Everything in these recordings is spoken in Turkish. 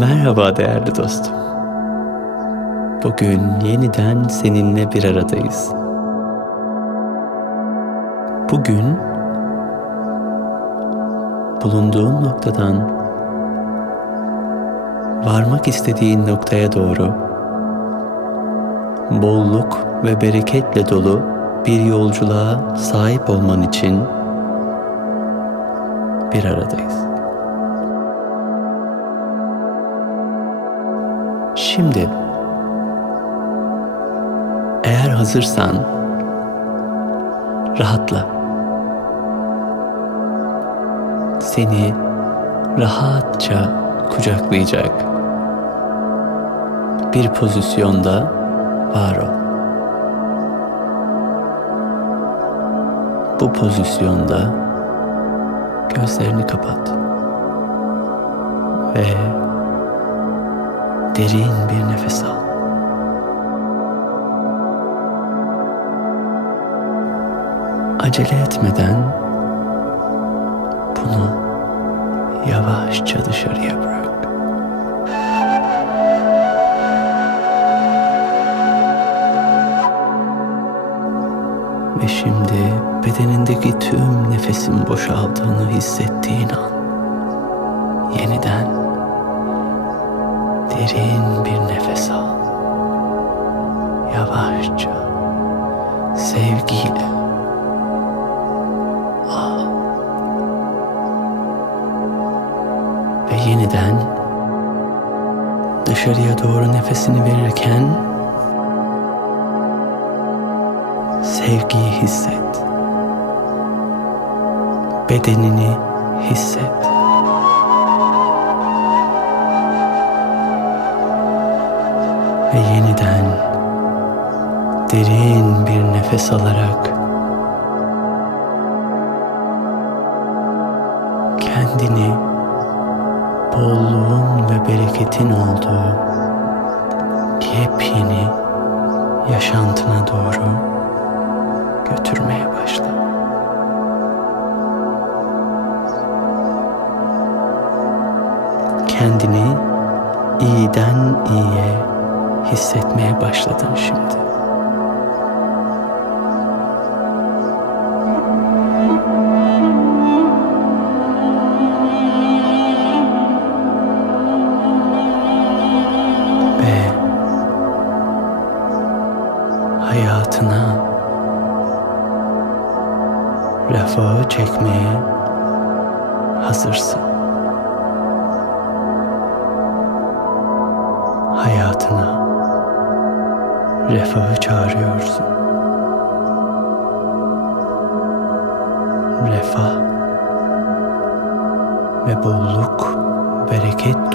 Merhaba değerli dostum. Bugün yeniden seninle bir aradayız. Bugün bulunduğun noktadan varmak istediğin noktaya doğru bolluk ve bereketle dolu bir yolculuğa sahip olman için bir aradayız. Şimdi eğer hazırsan rahatla. Seni rahatça kucaklayacak bir pozisyonda var ol. Bu pozisyonda gözlerini kapat ve derin bir nefes al. Acele etmeden bunu yavaşça dışarıya bırak. Ve şimdi bedenindeki tüm nefesin boşaldığını hissettiğin an yeniden derin bir nefes al. Yavaşça, sevgiyle al. Ve yeniden dışarıya doğru nefesini verirken sevgiyi hisset. Bedenini hisset. Ve yeniden derin bir nefes alarak kendini bolluğun ve bereketin olduğu yepyeni yaşantına doğru götürmeye başla. Kendini iyiden iyiye hissetmeye başladın şimdi.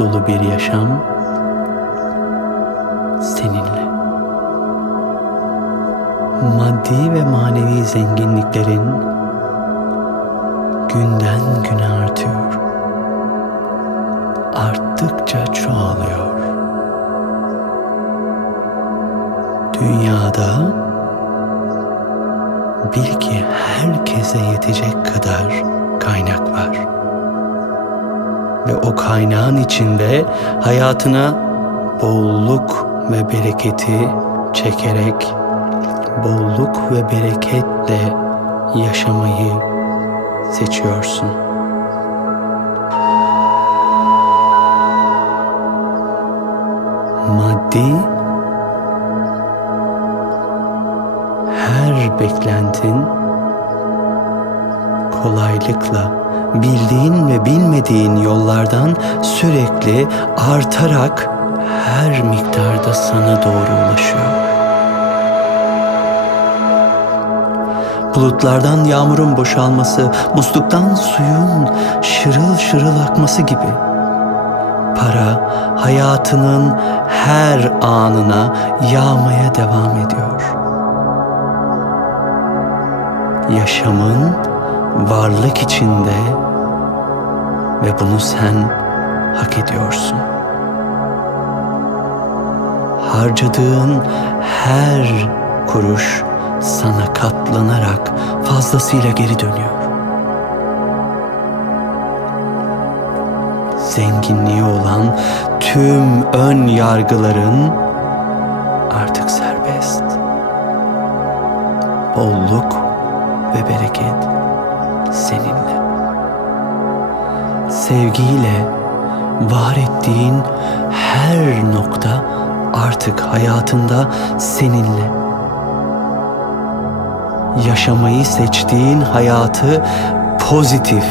Dolu bir yaşam seninle. Maddi ve manevi zenginliklerin günden güne artıyor. Arttıkça çoğalıyor. Dünyada bil ki herkese yetecek kadar kaynak var. Ve o kaynağın içinde hayatına bolluk ve bereketi çekerek bolluk ve bereketle yaşamayı seçiyorsun. Maddi her beklentin kolaylıkla bildiğin ve bilmediğin yollardan sürekli artarak her miktarda sana doğru ulaşıyor. Bulutlardan yağmurun boşalması, musluktan suyun şırıl şırıl akması gibi. Para hayatının her anına yağmaya devam ediyor. Yaşamın varlık içinde ve bunu sen hak ediyorsun. Harcadığın her kuruş sana katlanarak fazlasıyla geri dönüyor. zenginliği olan tüm ön yargıların artık serbest. Bolluk ve bereket seninle. Sevgiyle var ettiğin her nokta artık hayatında seninle. Yaşamayı seçtiğin hayatı pozitif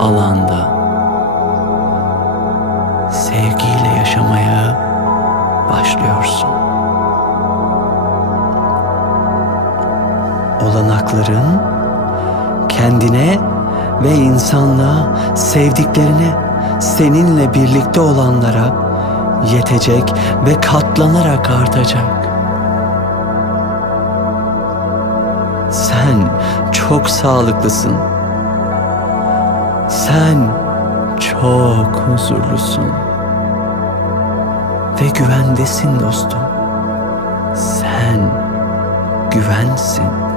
alanda sevgiyle yaşamaya başlıyorsun. Olanakların kendine ve insanlığa, sevdiklerine, seninle birlikte olanlara yetecek ve katlanarak artacak. Sen çok sağlıklısın. Sen çok huzurlusun. Ve güvendesin dostum. Sen güvensin.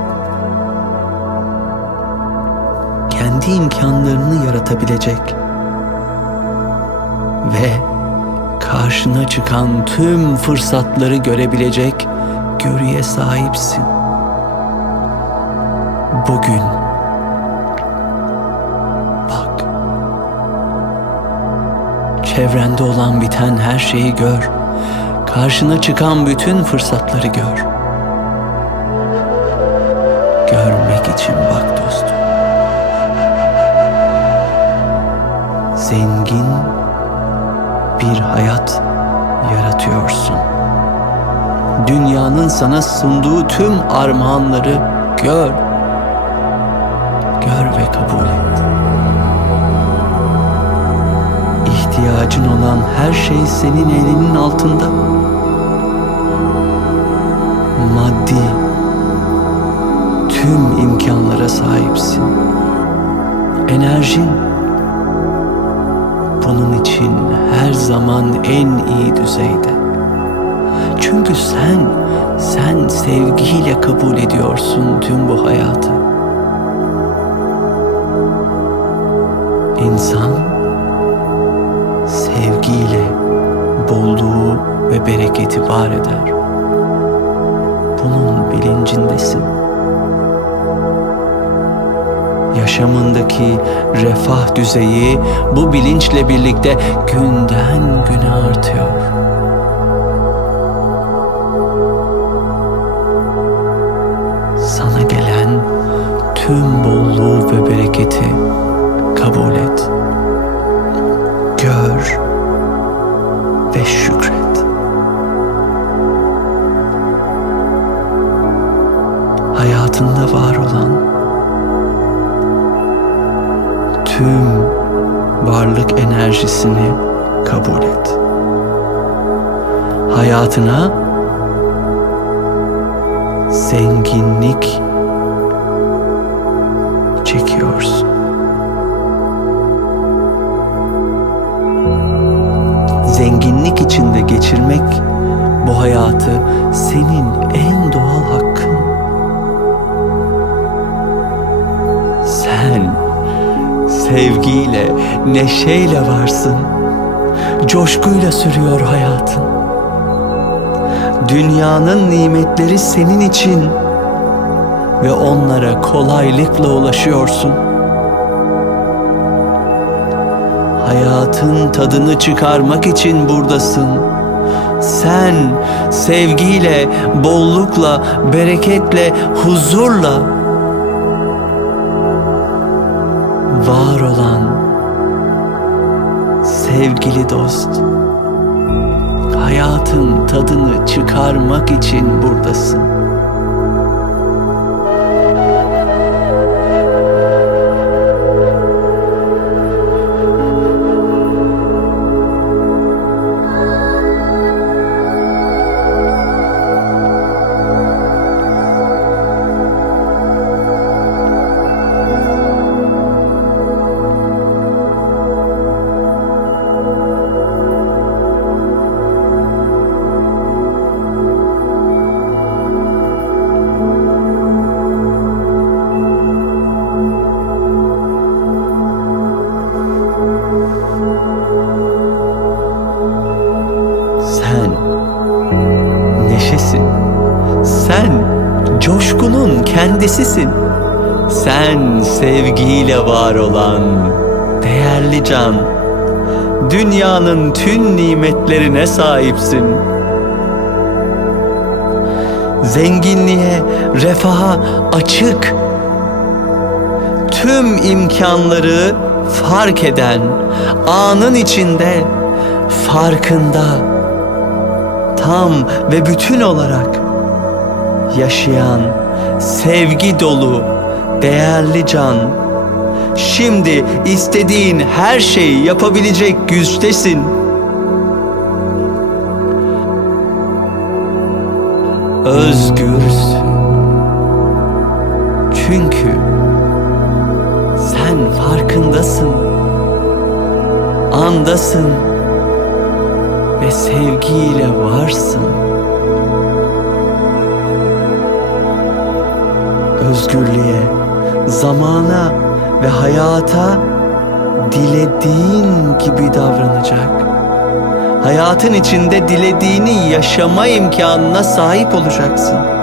Kendi imkanlarını yaratabilecek ve karşına çıkan tüm fırsatları görebilecek görüye sahipsin. Bugün bak. Çevrende olan biten her şeyi gör. Karşına çıkan bütün fırsatları gör. Görmek için bak dostum. Zengin bir hayat yaratıyorsun. Dünyanın sana sunduğu tüm armağanları gör. Gör ve kabul et. İhtiyacın olan her şey senin elinin altında. Maddi tüm imkanlara sahipsin. Enerjin bunun için her zaman en iyi düzeyde. Çünkü sen, sen sevgiyle kabul ediyorsun tüm bu hayatı. İnsan sevgiyle bolluğu ve bereketi var eder. Bunun bilincindesin. Yaşamındaki refah düzeyi bu bilinçle birlikte günden güne artıyor. Sana gelen tüm bolluğu ve bereketi kabul et. Gör ve şükret. Hayatında var olan tüm varlık enerjisini kabul et. Hayatına zenginlik çekiyorsun. Zenginlik içinde geçirmek bu hayatı senin en doğal sevgiyle, neşeyle varsın. Coşkuyla sürüyor hayatın. Dünyanın nimetleri senin için ve onlara kolaylıkla ulaşıyorsun. Hayatın tadını çıkarmak için buradasın. Sen sevgiyle, bollukla, bereketle, huzurla sevgili dost. Hayatın tadını çıkarmak için buradasın. Kendisisin. Sen sevgiyle var olan değerli can. Dünyanın tüm nimetlerine sahipsin. Zenginliğe, refaha açık. Tüm imkanları fark eden, anın içinde farkında tam ve bütün olarak yaşayan, sevgi dolu, değerli can. Şimdi istediğin her şeyi yapabilecek güçtesin. Özgürsün. Çünkü sen farkındasın. Andasın ve sevgiyle varsın. Özgürlüğe, zamana ve hayata dilediğin gibi davranacak. Hayatın içinde dilediğini yaşama imkanına sahip olacaksın.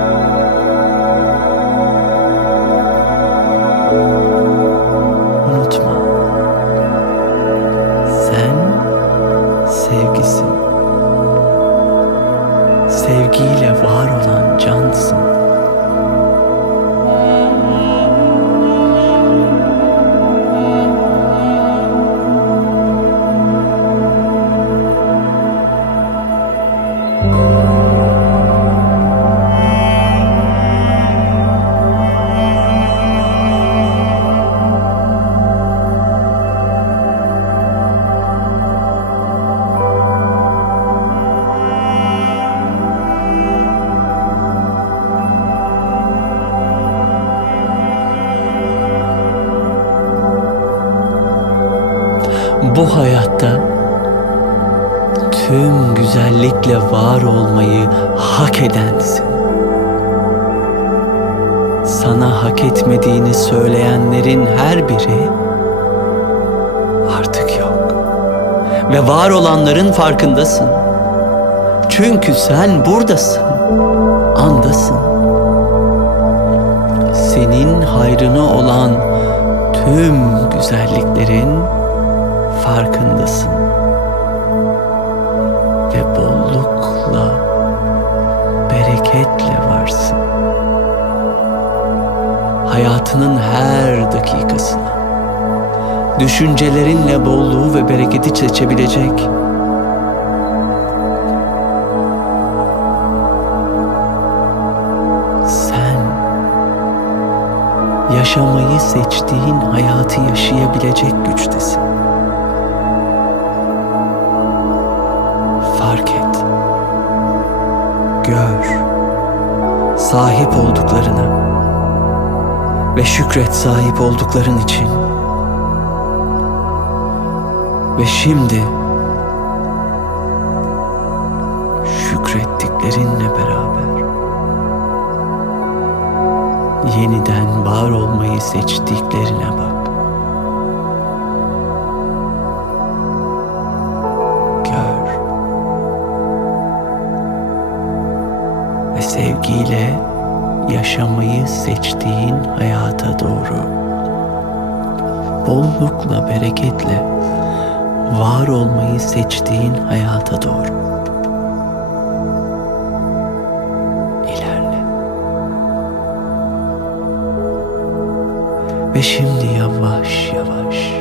Hak edensin. Sana hak etmediğini söyleyenlerin her biri artık yok. Ve var olanların farkındasın. Çünkü sen buradasın, andasın. Senin hayrına olan tüm güzelliklerin farkındasın. Hayatının her dakikasına, düşüncelerinle bolluğu ve bereketi seçebilecek sen yaşamayı seçtiğin hayatı yaşayabilecek güçtesin. Fark et. Gör. Sahip olduklarını ve şükret sahip oldukların için. Ve şimdi şükrettiklerinle beraber yeniden var olmayı seçtiklerine bak. Gör. Ve sevgiyle yaşamayı seçtiğin bollukla, bereketle var olmayı seçtiğin hayata doğru ilerle. Ve şimdi yavaş yavaş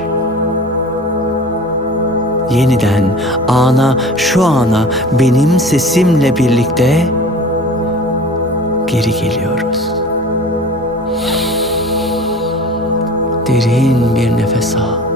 yeniden ana şu ana benim sesimle birlikte geri geliyoruz. Derin bir nefes al.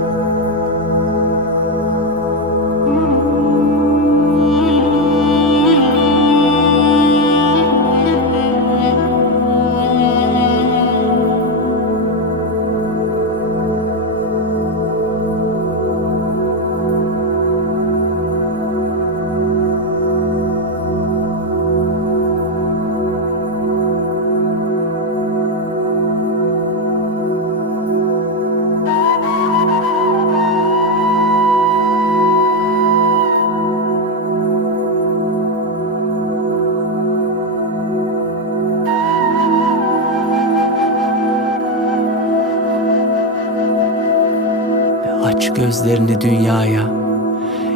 Gözlerini dünyaya.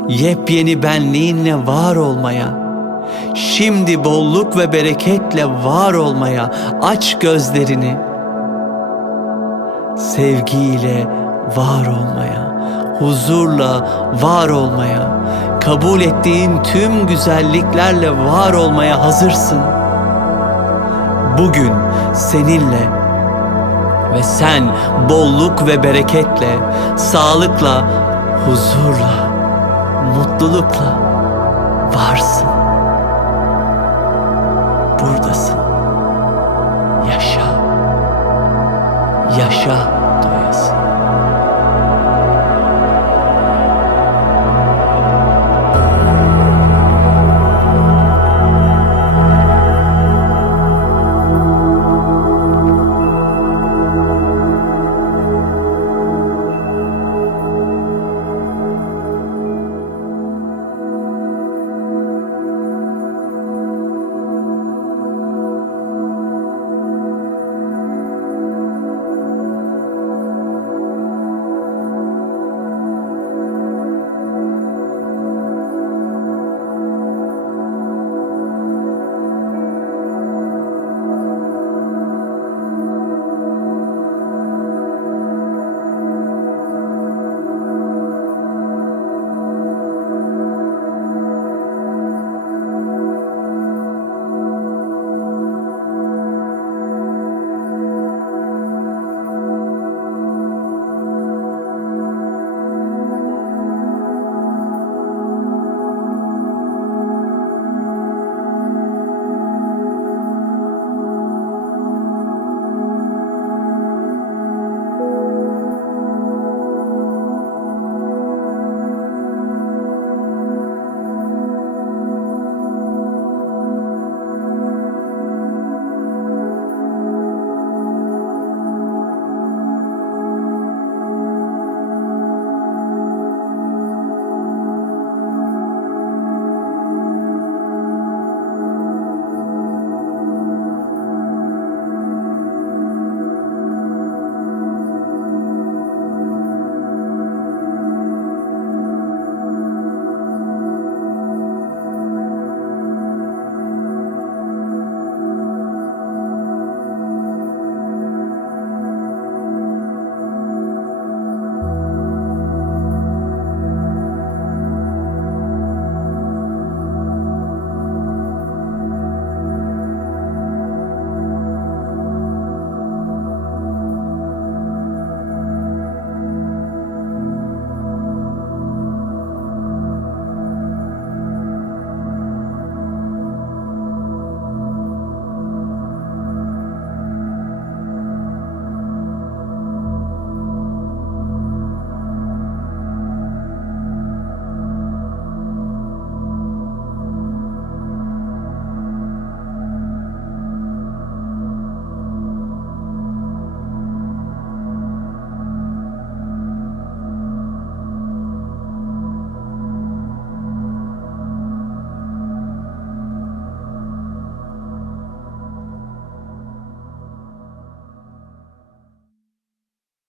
Yepyeni benliğinle var olmaya. Şimdi bolluk ve bereketle var olmaya aç gözlerini. Sevgiyle var olmaya, huzurla var olmaya, kabul ettiğin tüm güzelliklerle var olmaya hazırsın. Bugün seninle ve sen bolluk ve bereketle, sağlıkla, huzurla, mutlulukla varsın. Buradasın. Yaşa. Yaşa.